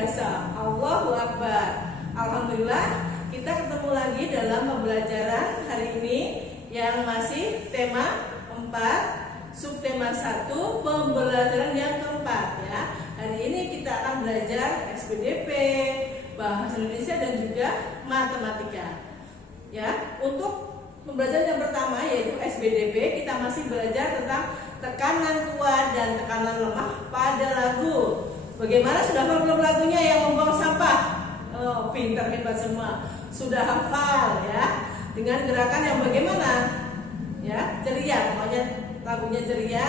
biasa. Allahu Akbar. Alhamdulillah kita ketemu lagi dalam pembelajaran hari ini yang masih tema 4, subtema 1, pembelajaran yang keempat ya. Hari ini kita akan belajar SPDP, bahasa Indonesia dan juga matematika. Ya, untuk pembelajaran yang pertama yaitu SPDP, kita masih belajar tentang tekanan kuat dan tekanan lemah pada lagu. Bagaimana, sudah hafal belum lagunya yang membuang sampah? Oh, pintar, hebat semua. Sudah hafal ya. Dengan gerakan yang bagaimana? Ya, ceria. Pokoknya lagunya ceria,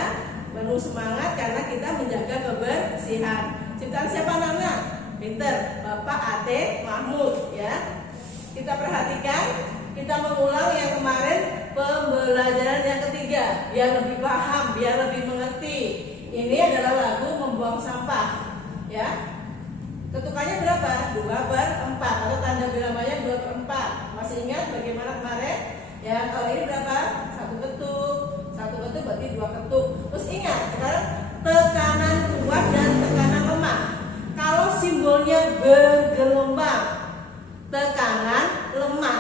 penuh semangat karena kita menjaga kebersihan. Ciptaan siapa anak-anak? Pintar, Bapak Ate Mahmud ya. Kita perhatikan, kita mengulang yang kemarin pembelajaran yang ketiga biar lebih paham, biar lebih mengerti. Ini adalah lagu membuang sampah ya. Ketukannya berapa? 2/4 atau tanda bilamanya 2/4. Masih ingat bagaimana kemarin? Ya, kalau ini berapa? 1 ketuk. 1 ketuk berarti 2 ketuk. Terus ingat, sekarang tekanan kuat dan tekanan lemah. Kalau simbolnya bergelombang, tekanan lemah.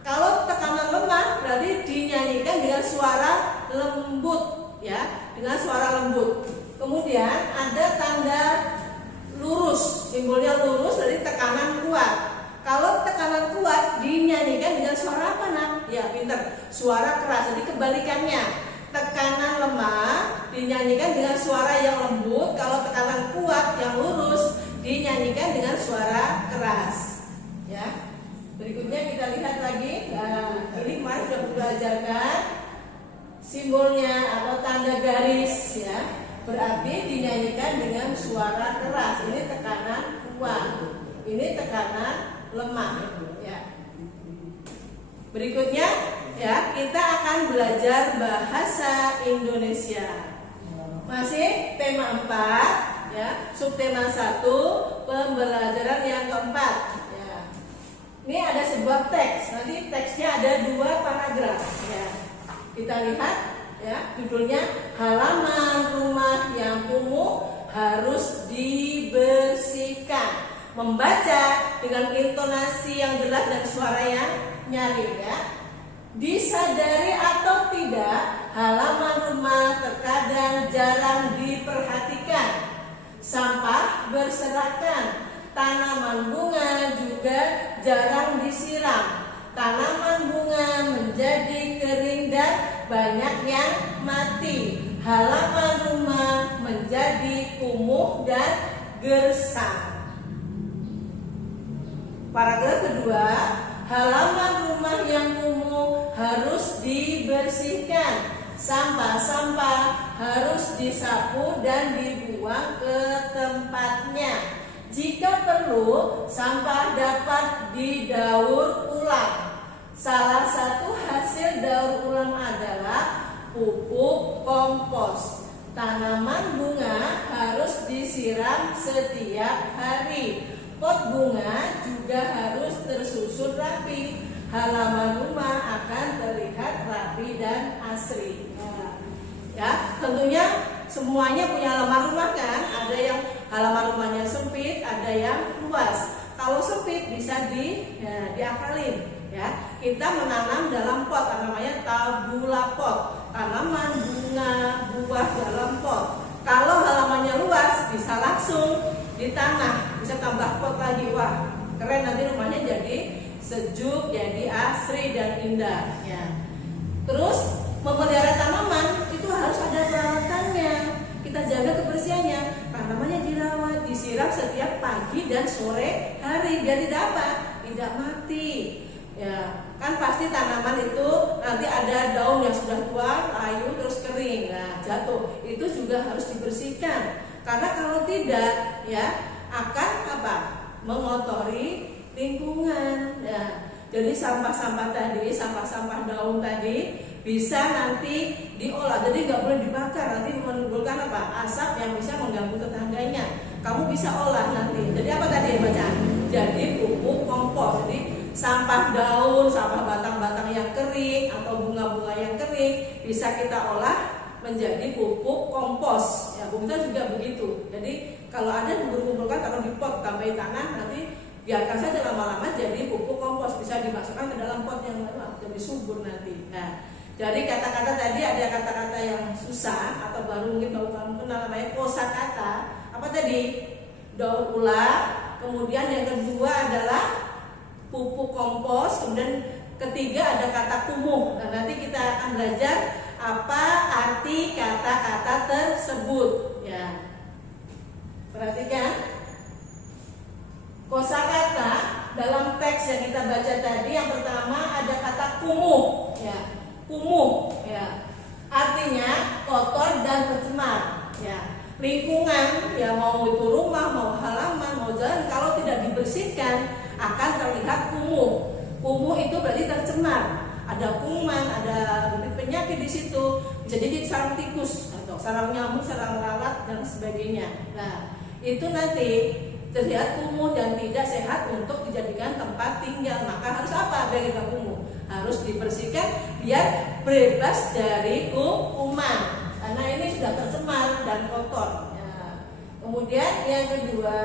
Kalau tekanan lemah berarti dinyanyikan dengan suara lembut ya, dengan suara lembut. Kemudian ada tanda lurus, simbolnya lurus dari tekanan kuat. Kalau tekanan kuat dinyanyikan dengan suara apa nak? Ya pintar, suara keras. Jadi kebalikannya, tekanan lemah dinyanyikan dengan suara yang lembut. Kalau tekanan kuat yang lurus dinyanyikan dengan suara keras. Ya. Berikutnya kita lihat lagi. Nah, ini kemarin sudah belajarkan simbolnya atau tanda garis ya. Berarti dinyanyikan dengan suara keras. Ini tekanan kuat, ini tekanan lemah ya. Berikutnya ya, kita akan belajar bahasa Indonesia. Masih tema 4 ya, subtema 1, pembelajaran yang keempat ya. Ini ada sebuah teks. Nanti teksnya ada 2 paragraf ya. Kita lihat ya, judulnya halaman rumah yang kumuh harus dibersihkan. Membaca dengan intonasi yang jelas dan suara yang nyaring ya. Disadari atau tidak, halaman rumah terkadang jarang diperhatikan. Sampah berserakan, tanaman bunga juga jarang disiram. Tanaman bunga menjadi kering dan banyak yang mati. Halaman rumah menjadi kumuh dan gersang. Paragraf kedua, halaman rumah yang kumuh harus dibersihkan. Sampah-sampah harus disapu dan dibuang ke tempatnya. Jika perlu, sampah dapat didaur ulang. Salah satu hasil daur ulang adalah pupuk kompos. Tanaman bunga harus disiram setiap hari. Pot bunga juga harus tersusun rapi. Halaman rumah akan terlihat rapi dan asri. Ya, tentunya semuanya punya halaman rumah kan? Ada yang halaman rumahnya sempit, ada yang luas. Kalau sempit bisa diakalin ya. Kita menanam dalam pot, namanya tabula pot. Tanaman bunga, buah dalam pot. Kalau halamannya luas bisa langsung di tanah, bisa tambah pot lagi. Wah, keren, nanti rumahnya jadi sejuk, jadi asri dan indah ya. Terus memelihara tanaman itu harus ada peralatannya. Kita jaga kebersihannya. Tanamannya dirawat, disiram setiap pagi dan sore hari biar tidak mati. Ya, kan pasti tanaman itu nanti ada daun yang sudah tua, layu terus kering, nah jatuh. Itu juga harus dibersihkan. Karena kalau tidak, ya akan apa? Mengotori lingkungan. Ya. Jadi sampah-sampah tadi, sampah-sampah daun tadi bisa nanti diolah. Jadi nggak boleh dibakar, nanti menimbulkan apa? Asap yang bisa mengganggu tetangganya. Kamu bisa olah nanti. Jadi apa tadi bacaan? Jadi pupuk kompos. Jadi sampah daun, sampah batang-batang yang kering atau bunga-bunga yang kering bisa kita olah menjadi pupuk kompos. Ya, pupuknya juga begitu. Jadi kalau ada kumpul-kumpulkan taruh di pot, tambahin biarkan saja lama-lama jadi pupuk kompos, bisa dimasukkan ke dalam pot yang jadi subur nanti. Nah, dari kata-kata tadi ada kata-kata yang susah atau baru mungkin kamu kenal, namanya kosakata. Apa tadi? Daur ulang. Kemudian yang kedua adalah pupuk kompos. Kemudian ketiga ada kata kumuh. Nah, nanti kita akan belajar apa arti kata-kata tersebut. Ya, perhatikan. Kosakata dalam teks yang kita baca tadi, yang pertama ada kata kumuh, ya, kumuh, ya, artinya kotor dan tercemar, ya, lingkungan, ya, mau itu rumah, mau halaman, mau jalan, kalau tidak dibersihkan akan terlihat kumuh. Kumuh itu berarti tercemar, ada kuman, ada penyakit di situ, bisa jadi sarang tikus atau sarang nyamuk, sarang lalat dan sebagainya. Nah, itu nanti terlihat kumuh dan tidak sehat untuk dijadikan tempat tinggal. Maka harus apa? Biar tidak kumuh, harus dibersihkan biar bebas dari kuman, karena ini sudah tercemar dan kotor. Ya. Kemudian yang kedua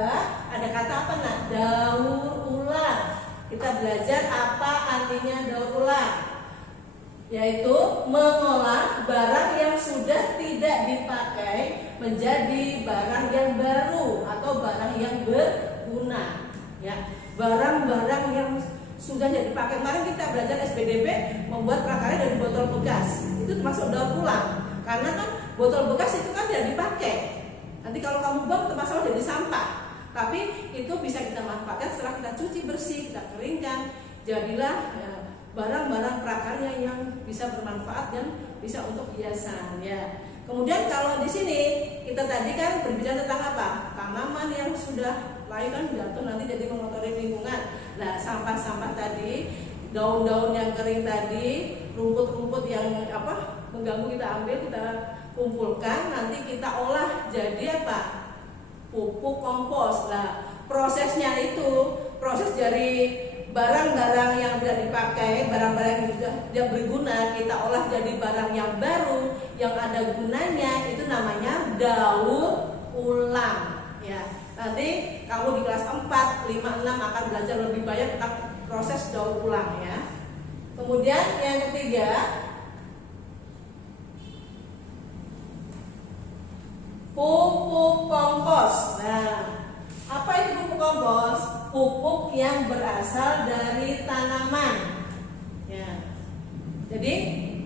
ada kata apa? Nah, daur ulang. Kita belajar apa artinya daur ulang, yaitu mengolah barang yang sudah tidak dipakai menjadi barang yang baru atau barang yang berguna, ya, barang-barang yang sudah tidak dipakai. Kemarin kita belajar SPDB membuat prakarya dari botol bekas, itu termasuk daur ulang, karena kan botol bekas itu kan tidak dipakai, nanti kalau kamu buang termasuk jadi sampah, tapi itu bisa kita manfaatkan setelah kita cuci bersih, kita keringkan, jadilah ya, barang-barang prakarya yang bisa bermanfaat dan bisa untuk hiasan, ya. Kemudian kalau di sini kita tadi kan berbicara tentang apa? Tanaman yang sudah layu kan jatuh nanti jadi mengotori lingkungan. Nah, sampah-sampah tadi, daun-daun yang kering tadi, rumput-rumput yang mengganggu kita ambil, kita kumpulkan, nanti kita olah jadi apa? Pupuk kompos. Nah, prosesnya itu proses dari barang-barang yang tidak dipakai, barang-barang yang sudah tidak berguna, kita olah jadi barang yang baru, yang ada gunanya, itu namanya daur ulang. Ya, nanti kamu di kelas 4, 5, 6 akan belajar lebih banyak tentang proses daur ulang, ya. Kemudian yang ketiga, pupuk kompos. Nah, apa itu pupuk kompos? Pupuk yang berasal dari tanaman, ya. Jadi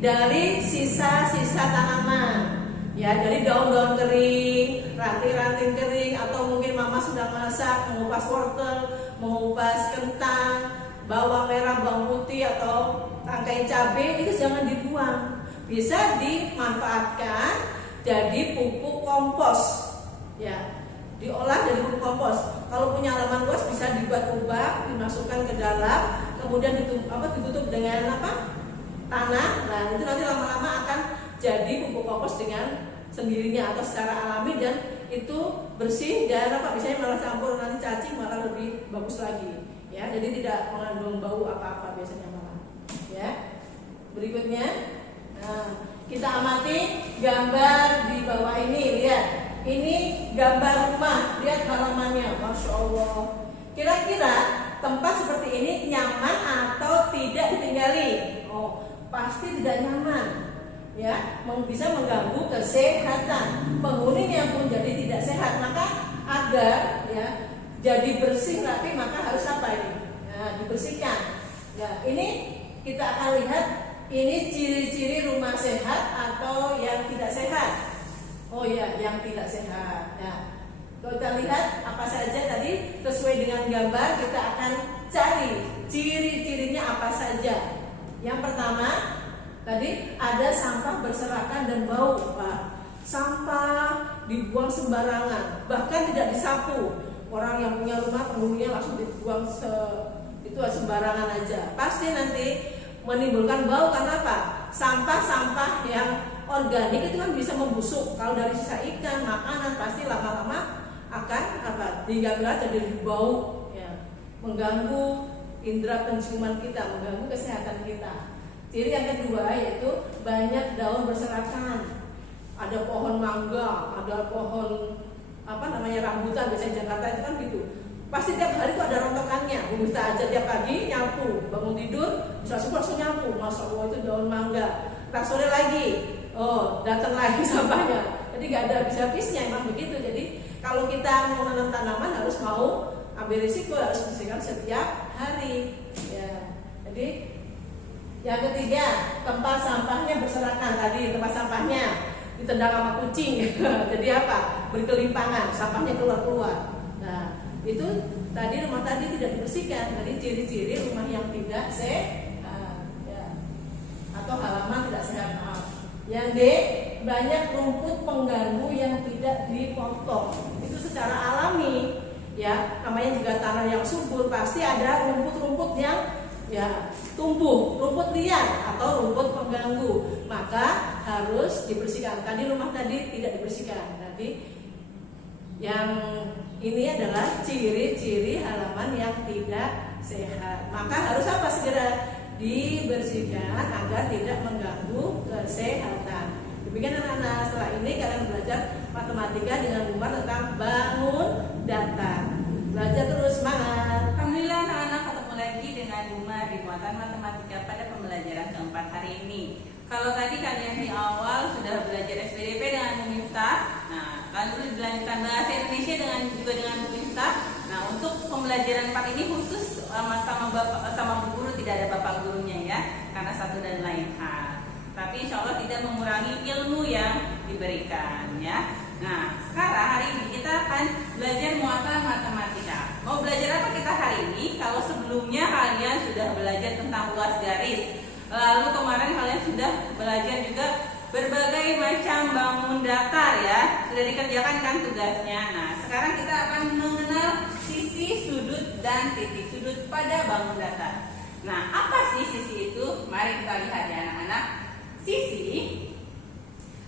dari sisa-sisa tanaman, ya, dari daun-daun kering, ranting-ranting kering, atau mungkin mama sudah masak, mengupas wortel, mengupas kentang, bawang merah, bawang putih, atau tangkai cabai, itu jangan dibuang, bisa dimanfaatkan jadi pupuk kompos, ya. Diolah jadi pupuk kompos. Kalau punya halaman luas bisa dibuat lubang, dimasukkan ke dalam, kemudian ditutup dengan tanah. Nah, itu nanti lama-lama akan jadi pupuk kompos dengan sendirinya atau secara alami, dan itu bersih dan biasanya malah campur nanti cacing, malah lebih bagus lagi, ya. Jadi tidak mengandung bau apa-apa biasanya malah, ya. Berikutnya, nah, kita amati gambar di bawah ini, lihat. Ini gambar rumah, lihat halamannya, Masya Allah. Kira-kira tempat seperti ini nyaman atau tidak ditinggali? Oh, pasti tidak nyaman, ya. Bisa mengganggu kesehatan penghuninya pun jadi tidak sehat. Maka agar ya jadi bersih rapi, maka harus apa ini? Ya, dibersihkan. Ya, ini kita akan lihat ini ciri-ciri rumah sehat atau yang tidak sehat. Oh ya, yang tidak sehat. Ya. Kalau kita lihat apa saja tadi sesuai dengan gambar, kita akan cari ciri-cirinya apa saja. Yang pertama, tadi ada sampah berserakan dan bau, Pak. Sampah dibuang sembarangan, bahkan tidak disapu. Orang yang punya rumah penghuninya langsung dibuang itu sembarangan aja. Pasti nanti menimbulkan bau karena apa? Sampah-sampah yang organik itu kan bisa membusuk. Kalau dari sisa ikan, makanan, pasti lama-lama akan digambar jadi bau, ya, mengganggu indera penciuman kita, mengganggu kesehatan kita. Ciri yang kedua yaitu banyak daun berserakan. Ada pohon mangga, ada pohon rambutan, biasanya Jakarta itu kan gitu. pasti tiap hari itu ada rontokannya. Bu Miftah aja tiap pagi nyapu, bangun tidur bisa subuh langsung nyapu, masya Allah itu daun mangga. Ntar sore lagi, oh datang lagi sampahnya. Jadi nggak ada habis-habisnya, emang begitu. Jadi kalau kita mau nanam tanaman harus mau ambil risiko, harus bersihkan setiap hari. Ya, jadi yang ketiga, tempat sampahnya berserakan tadi, tempat sampahnya ditendang sama kucing. Jadi apa? Berkelimpangan, sampahnya keluar-keluar. Nah, itu tadi rumah tadi tidak dibersihkan. Jadi ciri-ciri rumah yang tidak sehat, ya. Atau halaman tidak sehat. Maaf. Yang D, banyak rumput pengganggu yang tidak dipotong. Itu secara alami, ya. Namanya juga tanah yang subur, pasti ada rumput-rumput yang ya tumbuh, rumput liar atau rumput pengganggu, maka harus dibersihkan. Tadi rumah tadi tidak dibersihkan. Tadi yang ini adalah ciri-ciri halaman yang tidak sehat. Maka harus apa? Segera dibersihkan agar tidak mengganggu kesehatan. Demikian anak-anak, setelah ini kalian belajar matematika dengan rumah tentang bangun datar. Belajar terus, semangat. Alhamdulillah anak-anak ketemu lagi dengan Umar di muatan matematika pada pembelajaran keempat hari ini. Kalau tadi kalian di awal sudah belajar SPDP dengan Bu Miftah, nah lalu dilanjutkan bahasa Indonesia juga dengan Bu Miftah. Nah untuk pembelajaran 4 ini khusus sama Bu Guru, tidak ada bapak gurunya ya, karena satu dan lain hal. Tapi insya Allah tidak mengurangi ilmu yang diberikan ya. Nah sekarang hari ini kita akan belajar muatan matematika. Mau belajar apa kita hari ini? Kalau sebelumnya kalian sudah belajar tentang luas garis, lalu kemarin kalian sudah belajar juga berbagai macam bangun datar ya, sudah dikerjakan kan tugasnya. Nah sekarang kita akan mengenal sisi, sudut, dan titik sudut pada bangun datar. Nah apa sih sisi itu? Mari kita lihat ya anak-anak. Sisi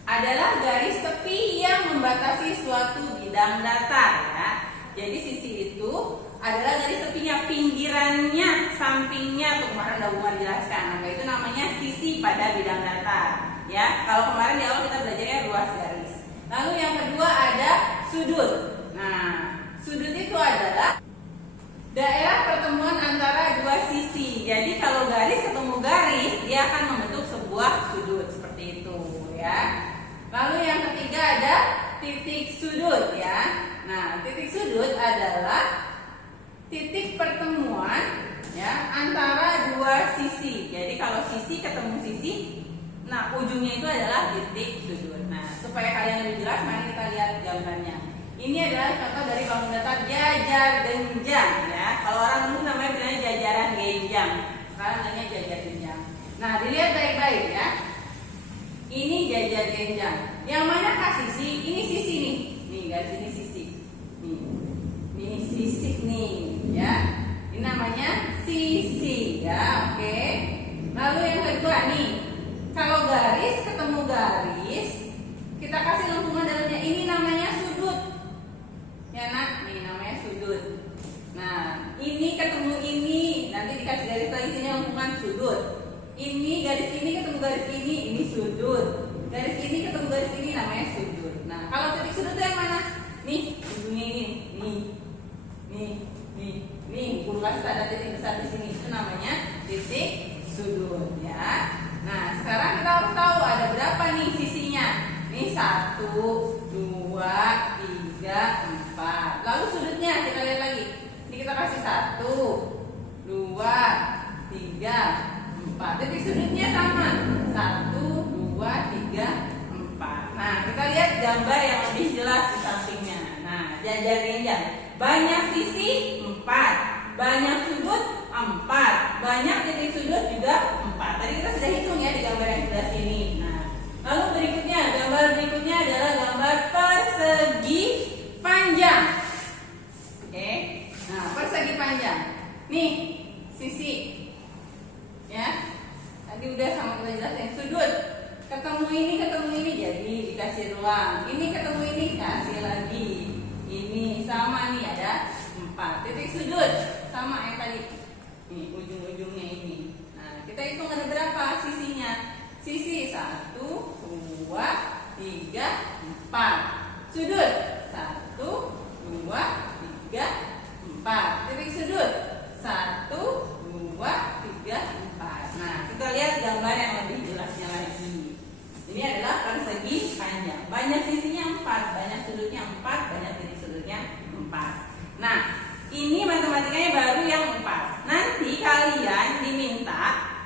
adalah garis tepi yang membatasi suatu bidang datar ya. Jadi sisi itu adalah garis tepinya, pinggirannya, sampingnya. Tuh kemarin udah Umar jelaskan. Nah, itu namanya sisi pada bidang datar ya. Kalau kemarin di awal kita belajarnya luas garis. Lalu yang kedua ada sudut. Nah, sudut itu adalah daerah pertemuan antara dua sisi. Jadi kalau garis ketemu garis, dia akan membentuk sebuah sudut seperti itu ya. Lalu yang ketiga ada titik sudut ya. Nah, titik sudut adalah titik pertemuan ya antara dua sisi. Jadi kalau sisi ketemu sisi, nah ujungnya itu adalah titik sudut. Nah, supaya kalian lebih jelas, mari kita lihat gambarnya. Ini adalah contoh dari bangun datar jajar genjang ya. Kalau orang dulu namanya bilangnya jajaran genjang, sekarang namanya jajar genjang. Nah, dilihat baik-baik ya. Ini jajar genjang. Yang mana kah sisi? Ini sisi nih. Nih garis ini sisi. Nih sisi nih ya. Ini namanya sisi ya. Oke. Lalu yang kedua nih. Kalau garis ketemu garis, kita kasih lengkungan dalamnya. Ini namanya sudut. Ya nak, nih namanya sudut. Nah, ini ketemu ini, nanti dikasih garis lagi sini lengkungan sudut. Ini garis ini ketemu garis ini sudut. Garis ini ketemu garis ini namanya sudut. Nah, kalau titik sudut itu yang mana? Nih, ujungnya ini. Nih, guru kasih tanda titik besar di sini. Itu namanya titik sudut ya. Nah, sekarang kita harus tahu ada berapa nih sisinya. Nih 1, 2, 3, 4. Lalu sudutnya kita lihat lagi. Ini kita kasih 1, 2, 3, 4. Titik sudutnya sama 1, 2, 3, 4. Nah kita lihat gambar yang lebih jelas di sampingnya. Nah jajar genjang, banyak sisi 4, banyak sudut 4, banyak titik sudut juga 4. Tadi kita sudah hitung ya di gambar yang sebelah sini. Nah lalu berikutnya, gambar berikutnya adalah gambar persegi panjang. Oke, nah persegi panjang. Nih sisi ya. Tadi udah sama kita jelasin sudut. Ketemu ini jadi dikasih ruang. Ini ketemu ini kasih lagi. Ini sama nih ada 4. Titik sudut sama yang tadi. Nih ujung-ujungnya ini. Nah, kita hitung ada berapa sisinya? Sisi 1, 2, 3, 4. Sudut 1, 2, 3, 4. 4. Titik sudut 1, 2, 3, 4. Nah, kita lihat gambar yang lebih jelasnya lagi. Ini adalah persegi panjang. Banyak sisinya 4, banyak sudutnya 4, banyak titik sudutnya 4. Nah, ini matematikanya baru yang 4. Nanti kalian diminta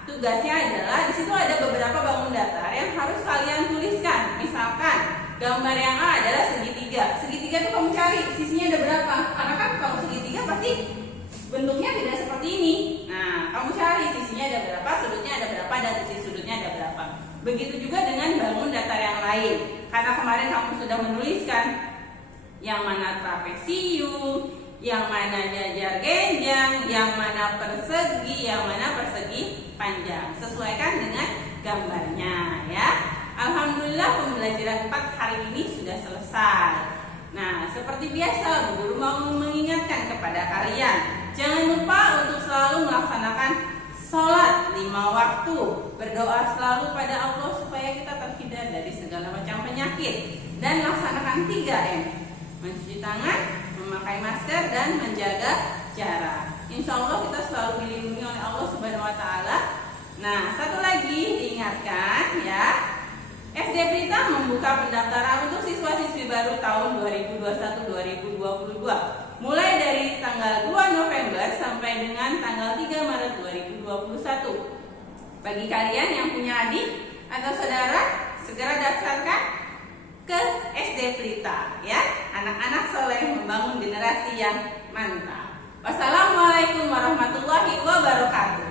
tugasnya adalah di situ ada beberapa bangun datar yang harus kalian tuliskan. Misalkan gambar yang A adalah segitiga. Segitiga itu kamu cari sisinya ada berapa? Karena kan kalau segitiga pasti bentuknya tidak seperti ini. Nah, kamu cari sisinya ada berapa, sudutnya ada berapa, dan titik sudutnya ada berapa. Begitu juga dengan bangun datar yang lain. Karena kemarin kamu sudah menuliskan yang mana trapesium, yang mana jajar genjang, yang mana persegi, yang mana persegi panjang. Sesuaikan dengan gambarnya ya. Alhamdulillah pembelajaran 4 hari ini sudah selesai. Nah, seperti biasa Bu Guru mau mengingatkan kepada kalian, jangan lupa untuk selalu melaksanakan sholat 5 waktu, berdoa selalu pada Allah supaya kita terhindar dari segala macam penyakit, dan laksanakan 3M, mencuci tangan, memakai masker, dan menjaga jarak. Insya Allah kita selalu dilindungi oleh Allah Subhanahu Wa Taala. Nah, satu lagi diingatkan ya, SD Pelita membuka pendaftaran untuk siswa-siswi baru tahun 2021-2022 mulai dari tanggal 2 November sampai dengan tanggal 3 Maret 2021. Bagi kalian yang punya adik atau saudara, segera daftarkan ke SD Pelita ya. Anak-anak soleh membangun generasi yang mantap. Wassalamualaikum warahmatullahi wabarakatuh.